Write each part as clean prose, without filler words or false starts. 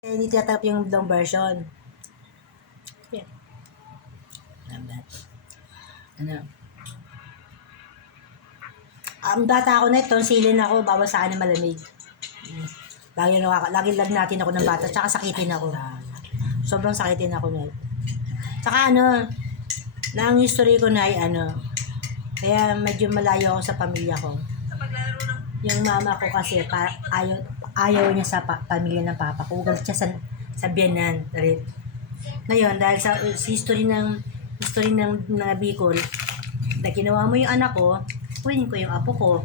Hindi tinatanggap yung long version. Yeah. Ano? Bata ako na ito, silin ako, bawal sa akin ng malamig. Lagi lag natin ako ng bata, tsaka sakitin ako. Sobrang sakitin ako na. Tsaka na ang history ko na ay kaya medyo malayo ako sa pamilya ko. Yung mama ko kasi ayaw niya sa pamilya ng papa ko. Galit siya sa biyanan. Ngayon, dahil sa history ng Bicol, na ginawa mo yung anak ko, kunin ko yung apo ko.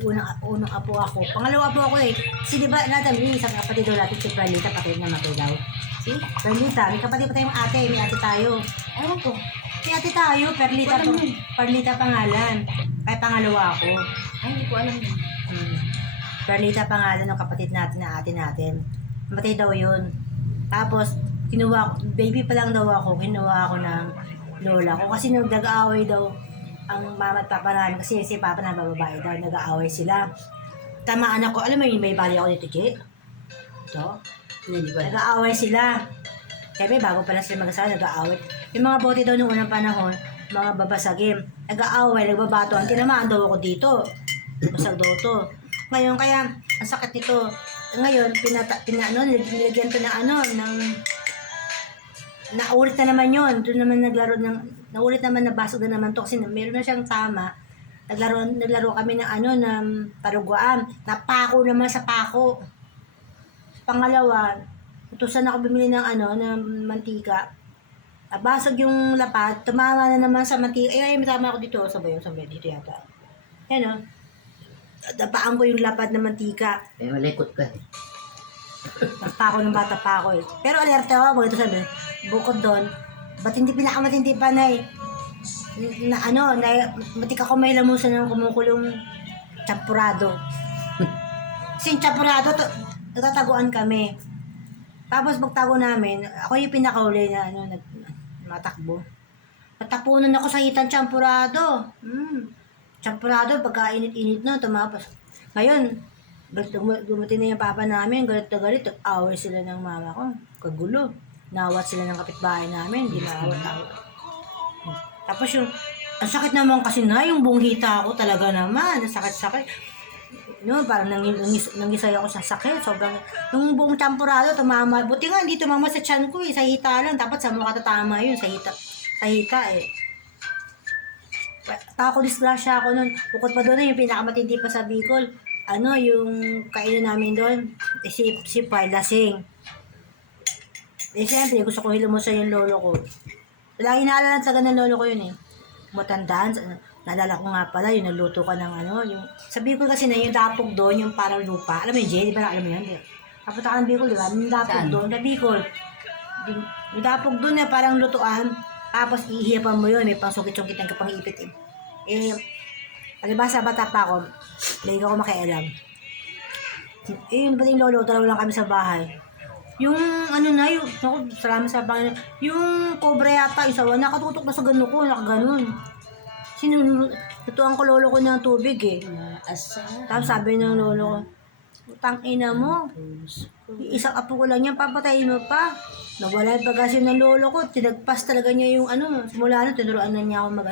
Unang apo ako. Pangalawa apo ako eh. Kasi diba natin, yung isang kapatid daw natin, si Perlita, kapatid na matay daw. Si Perlita, may kapatid pa tayong ate, may ate tayo. Ewan ko. May ate tayo, Perlita pangalan. Kaya pangalawa ako. Ay, hindi ko alam yun. Perlita pangalan ng kapatid natin na ate natin. Matay daw yun. Tapos, baby pa lang daw ako, kinuha ako ng lola ko. Kasi nag-aaway daw ang mama at papa namin. Kasi si papa na bababae daw, nag-aaway sila. Tamaan ako, alam mo yun, may bali ako dito, Ki? Ito. Nag-aaway sila. Siyempre, bago pa lang sila mag-asawa, nag-aaway. Yung mga bote daw nung unang panahon, mga babasagim, nag-aaway, nagbabato. Ang tinamaan daw ako dito. Basag daw to. Ngayon, kaya, ang sakit nito. Ngayon, nilagyan to naulit na naman yun. Doon naman naulit naman, nabasag na naman to kasi meron na siyang tama. Naglaro kami ng paruguan. Napako naman sa pako. Pangalawa, utusan ako bumili ng mantika. Basag yung lapat, tumama na naman sa mantika. May tama ako dito. Sabay dito yata. Yan Dapaan ko yung lapad ng mantika. Malikot ka. Nagpako ng bata pa ako eh. Pero alerta ako, ito sabi, bukod doon, ba't hindi pinakamatindi pa matik ako may lamusan ng kumukulong champurado. Kasi yung champurado, natataguan kami. Tapos pagtago namin, ako yung pinakauli na matakbo. Natapunan ako sa hitan champurado. Champurado, pagka init-init na, tumapos. Ngayon, dumating na yung papa namin, galit na galit, away sila ng mama ko, kagulo. Nawat sila ng kapitbahay namin, ginawat-awat. Tapos ang sakit naman kasi yung buong hita ko talaga naman, sakit-sakit. Parang nangisay ako sa sakit, sobrang, yung buong champurado, tumama, buti nga, hindi tumama sa tiyan ko sa hita lang, dapat sa mukha tatama yun, sa hita eh. Tako disgrasya ako nun. Bukod pa doon yung pinakamatindi pa sa Bicol. Yung kainan namin doon, si Pai Lasing. Siyempre, gusto ko hilumusan yung lolo ko. Lagi naalala talaga ng lolo ko yun eh. Matandaan, naalala ko nga pala, yung naluto ka ng yung, sa Bicol kasi na yung dapog doon, yung parang lupa. Alam mo yun, Jay, di ba alam mo yun? Kapunta ka ng Bicol, di ba? Yung dapog doon, sa Bicol. Yung dapog doon na parang lutuan. Tapos ihiyapan mo yun, may pangsukit-sukit ng kapang-ipit eh. Palibasa bata pa ako, lagi ako makialam. Yun ba yung lolo, dalawa lang kami sa bahay. Yung salamat sa Panginoon, yung cobra yata, isawa, nakatutok na sa gano ko, nakaganon. Tutuan ko lolo ko ng tubig eh. Tapos sabi ng lolo ko, tangina mo, isang apo ko lang yan, papatayin mo pa. Nawala yung bagasyon ng lolo ko, tinagpas talaga niya yung simula tinuruan na niya ako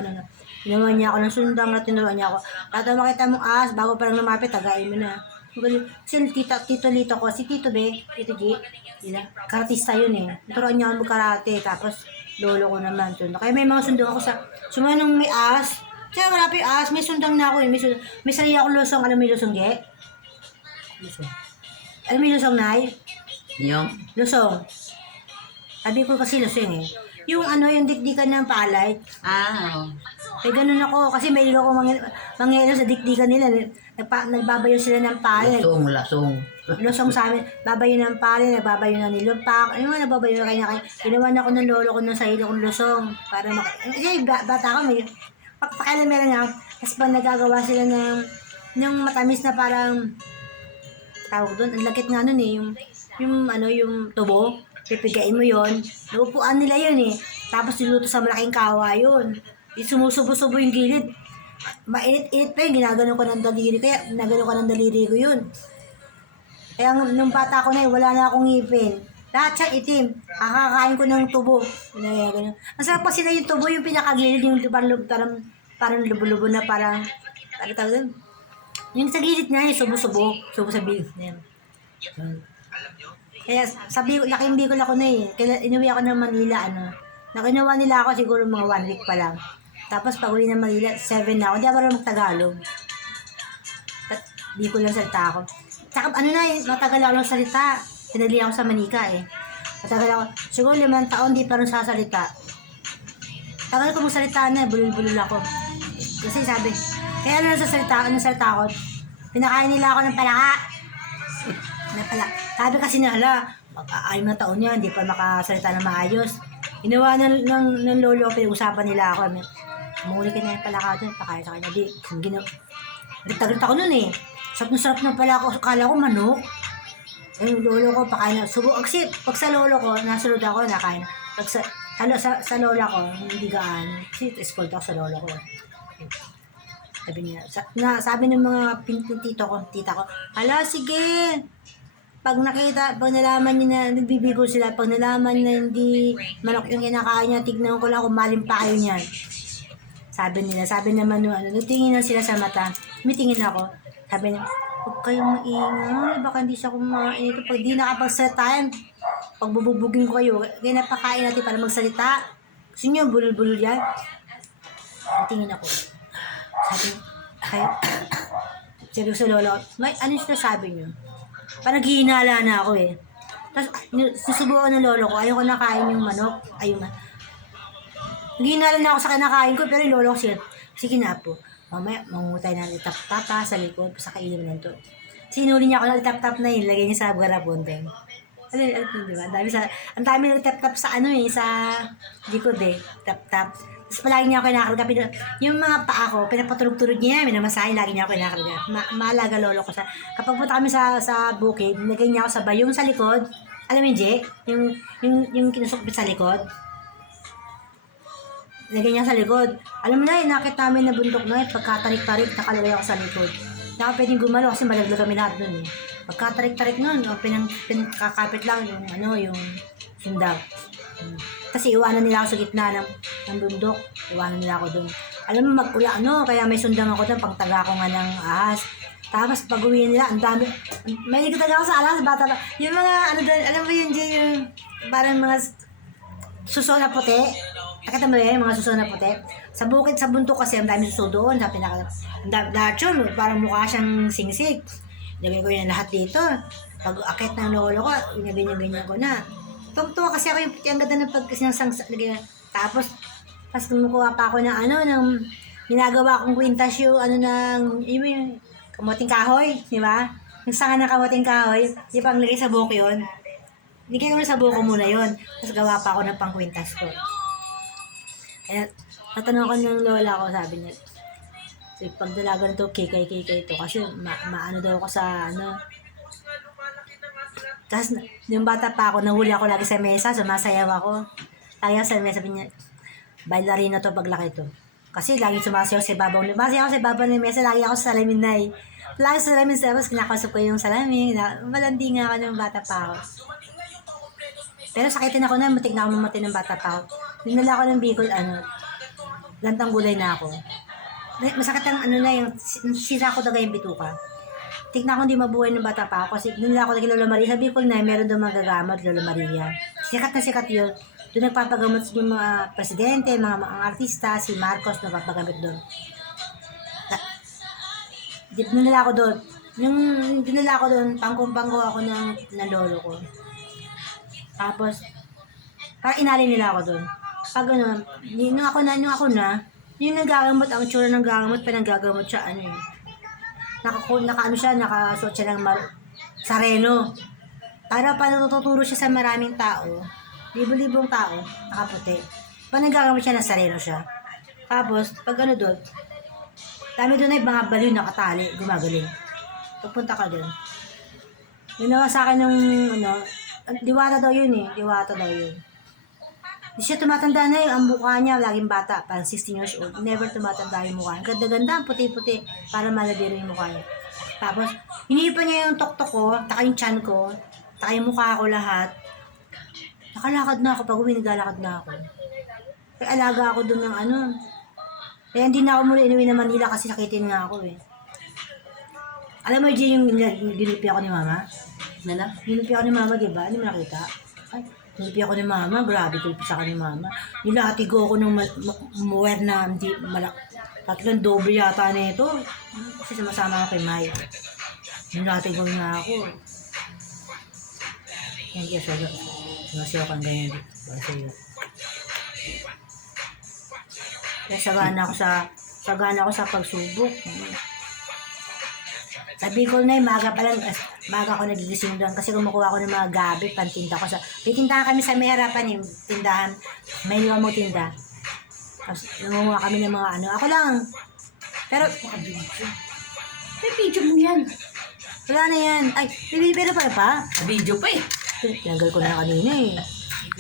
ginawa niya ako ng sundang na tinuruan niya ako. Kada makita mong ahas, bago parang lumapit, tagain mo na. Kasi Tito Lito ko, si Tito Tito G, karatista yun eh. Turuan niya ako mag-karate, tapos lolo ko naman. Kaya may mga sundang ako sumanong may ahas. Kaya malapit ahas, may sundang na ako eh. May sarili akong lusong, alam mo yung lusong, Ge? Alam mo yung lusong, Nay? Yung? Lusong. Sabi ko kasi lusong eh. Yung yung dikdikan ng palay. Ganun ako. Kasi may ako mangyayalo sa dikdikan nila. Nagbabayo sila ng palay. Lasong. Lusong sa amin. Babayo ng palay, nagbabayo ng nilupak. Nagbabayo na kanya. Ginawan ako ng lolo ko ng sarili kong lusong. Para kasi bata ko, may pakailan nga. Tapos pa nagagawa sila ng matamis na parang tawag doon. Ang lakit nga nun eh. Yung tubo. Pipigain mo yon, naupuan nila yun eh. Tapos niluto sa malaking kawa yun. Sumusubo-subo yung gilid. Mainit-init pa yun, ginaganon ko ng daliri. Kaya ginaganon ko ng daliri ko yun. Kaya nung bata ko na wala na akong ngipin. Lahat siya itim. Kakakain ko ng tubo. Ganun. Ang sarap kasi na yung tubo, yung pinakagilid, yung parang lubo-lubo na parang, ano tawag doon? Yung sa gilid niya, yung subo-subo. Subo sa gilid niya. Yun. Kaya sabi ko, laking Bicol ako na eh. Kaya inuwi ako ng Manila, Nakinuha nila ako siguro mga 1 week pa lang. Tapos pag uwi ng Manila, 7 na ako. Hindi ako marunong Tagalog. Bicol lang salita ako. Tsaka matagal ako lang salita. Pinali ako sa Manika eh. Matagal ako. Siguro 5 taon, di pa rin sasalita. Tagal ko magsalita na, bulol-bulol ako. Kasi sabi, kaya ano salita ako, pinakain nila ako ng palaka. Sabi kasi na, 6 na taon niya, hindi pa makasalita na maayos. Ginawa ng lolo ko, pinag-usapan nila ako. Muli ka na yung palaka doon, pakain sa kanya. Gita-gita ako nun eh. Sarap na pala ako, akala ko manok. Yung lolo ko, pakain na. Kasi pag sa lolo ko, nasunod ako, nakain. Pag sa lola ko, hindi gaano. Kasi spoiled ako sa lolo ko. Sabi niya, sabi ng mga tita ko, sige. Pag nalaman niya na nagbibigo sila, pag nalaman niya na hindi manok yung kinakain niya, tignan ko lang kung malim pa kayo niyan. Sabi naman nagtingin na sila sa mata. Mitingin ako. Sabi niya, huwag kayong maingay, baka hindi siya kumain ito. Pag di nakapagsalita yan, pag bububugin ko kayo, kaya napakain natin para magsalita. Gusto niyo, bulol-bulol yan? Tingin ako. Sabi niya, sabi ko sa lolo, ano yung sabi niyo? Parang naghihinala na ako eh. Tapos, susubukan ng lolo ko, ayaw ko nakain yung manok. Naghihinala na ako sa kinakain ko, pero yung lolo ko siya, sige na po. Mamaya, mangutay na itap-tapa sa likod, sa kainin mo to. Sinuli niya ako na itap-tap na yun, lagay niya sa garapon din. Diba? Ang dami na itap-tap sa sa likod eh, tap-tap. Tapos palagi niya ako kinakarga. Yung mga paa ko, pinapatulog-tulog niya, minamasahin, lagi niya ako kinakarga. Maalaga lolo ko sa. Kapag punta kami sa bukid, nilagay niya ako sa bayong sa likod. Alam mo yung Jay? Yung kinusukbit sa likod. Nilagay niya sa likod. Alam mo na, inakit namin na bundok na pagkatarik-tarik, nakalagay ako sa likod. Hindi ako pwedeng gumalo kasi malaglag kami lahat nun eh. Pagkatarik-tarik nun, pinakakapit lang yung sundag. Kasi iwanan nila ako sa gitna ng bundok. Iwanan nila ako dun. Alam mo, kaya may sundang ako dun, pangtaga ko nga ng ahas. Tapos pag uwi nila, ang dami. May nagtaga ako sa ahas, bata pa. Yung mga, alam mo yun, yung parang mga suso na puti. Nakita mo yun, mga suso na puti. Sa bukid, sa bundok kasi, ang dami suso doon. Lahat yun, parang mukha siyang singsig. Lagay ko yun lahat dito. Pag akit ng lolo ko, ganyan ko na. Tuwa kasi ako yung ganda ng pagkasinasangsa. Tapos kumukuha pa ako ng ginagawa kong kwintas yung yung kamoting kahoy, di ba? Yung sanga ng kamoting kahoy, di ba ang lagay sa buhok yun? Nigay ko na sa buhok ko muna yun. Tapos gawa pa ako ng pangkwintas ko. Kaya natanong ko ng lola ko, sabi niya, so, pag dalaga nito, kikay ito. Kasi maano daw ako sa Tapos, yung bata pa ako, nahuli ako lagi sa mesa, sumasayaw ako. Lagi ako sa mesa, sabi niya, bailarina to paglaki to. Kasi lagi sumasayaw sa ibabaw. Sumasayaw ako sa ibabaw ng mesa, lagi ako sa salamin na eh. Lagi sa salamin sa tapos kinakausap ko yung salamin. Malandi nga ako ng bata pa ako. Pero sakitin ako na, mutik na ako mamatay ng bata pa ako. Dinala ako ng Bicol, lantang gulay na ako. Masakit ang yung sira ko daga yung bituka. Tignan ko hindi mabuhay ng bata pa ako kasi doon lang ako naging Lola Maria. Sa Bicol na meron doon mga gagamot, Lola Maria. Sikat na sikat yun. Doon nagpapagamot yung mga presidente, mga artista, si Marcos nagpapagamot doon. Dinala ako doon. Yung dinala ako doon, pangkumpangko ako ng lolo ko. Tapos, parang inalin nila ako doon. Pag nung ako na, yung nagagamot, ang tsura ng gagamot, pinanggagamot siya, nakasuot siya ng sareno. Para natuturo siya sa maraming tao, libo-libong tao, nakaputi. Pag nagagamot siya ng sareno siya. Tapos, pag doon, dami doon ay mga baliw nakatali, gumagaling. Pupunta ka doon. Ginawa sa akin ng, diwata daw yun. Hindi siya tumatanda na ang mukha niya, laging bata, parang 16 years old. Never tumatanda yung mukha. Ganda-ganda, puti-puti, para malabiro yung mukha niya. Tapos, hinipan niya yung tuktok ko, taka yung tiyan ko, taka yung mukha ko lahat. Nakalakad na ako. Pag uwi, naglalakad na ako. Kaya alaga ako dun ng ano. Kaya hindi na ako muli inuwi ng Manila kasi sakitin nga ako eh. Alam mo, Jay, yung ginupi ako ni Mama? Nala? Ginupi ako ni Mama, di ba? Hindi mo nakita? Ay, ginupi ako ni Mama. Grabe, ginupi sa akin ni Mama. Nilatigo ako ng muwer na hindi malak. Tatlong doble yata na ito. Kasi sumasama ako kay Mai. Nilatigo na ako. Yan, kaya siya. Nasiyaw kang ganyan. Para sa'yo. Kaya sagana ako sa pagsubok. Sa Bicol na maga pa lang, maga ako nagigising doon kasi kumukuha ako ng mga gabi, pantinda ko sa, may tindahan kami sa may harapan yung tindahan, may liwa mo tinda. Tapos nangunguha kami ng mga ano, ako lang. Pero, May video mo yan. wala na yan. Ay, pero pa pa. Video pa eh. Tinanggal ko na kanina eh.